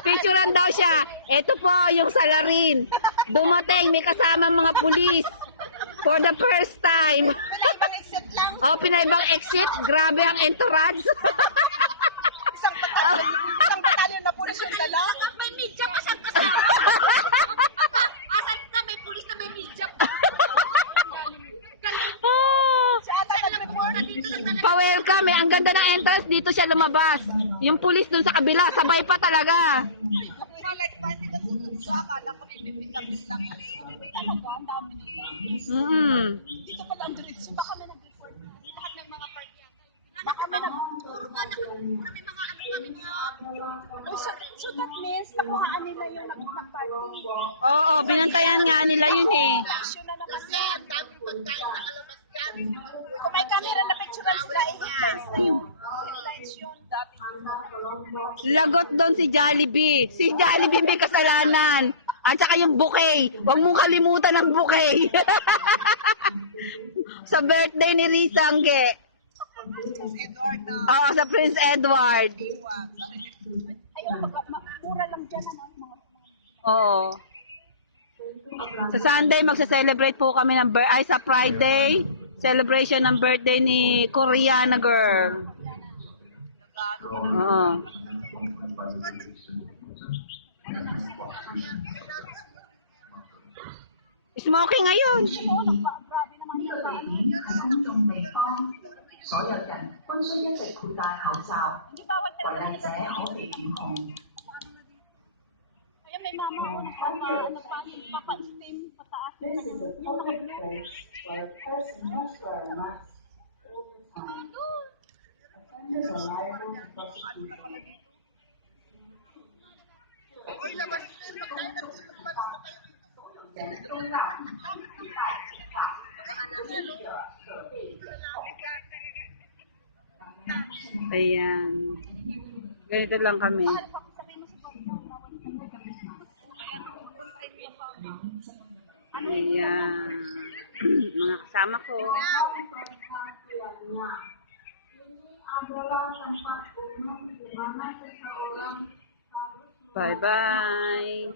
Picturean daw siya. Ito po yung salarin. Dumating, may kasama mga pulis. For the first time. Pinaibang exit lang. Oh, pinaibang exit. Grabe ang entourage. Isang batalyon na pulis yung dala. May media pa siyang kasama. Asan ka? May pulis na may media pa. Siya ata nag-report. Pa-welcome eh. Ang ganda ng entrance. Dito siya lumabas. Yung pulis dun sa kabila. Sabay pa talaga. Talaga, ang dami nila. Dito pala ang diretso. Baka may nag-report na. Lahat ng mga party yata. Baka may nag May mga ano kami mga... So that means nakuhaan nila yung nag-party. Oo, binantayan nga nila yun eh. Issue na naman Kasi yan. ang dami pagkain nakalabas yan. Kung may camera na picturean sila, i-headlines na yun. Headlines yun. Dati. Lagot doon si Jollibee. Si Jollibee may kasalanan. At saka yung bouquet. Huwag mong kalimutan ang bouquet. Sa birthday ni Rizangge. Oo, sa Prince Edward. Ayun, mura lang dyan ang mga. Oo. Sa Sunday, magsa-celebrate po kami ng sa Friday, celebration ng birthday ni Koreana girl. Oo. Smoking ngayon. Grabe naman yung paano. 所有人均須一直佩戴口罩，違例者可被檢控。 Ayun, may mama ko nagpa-steam pataas yung naka-blue. Ayan. Ganito lang kami. Ayan. Mga kasama ko. Bye-bye.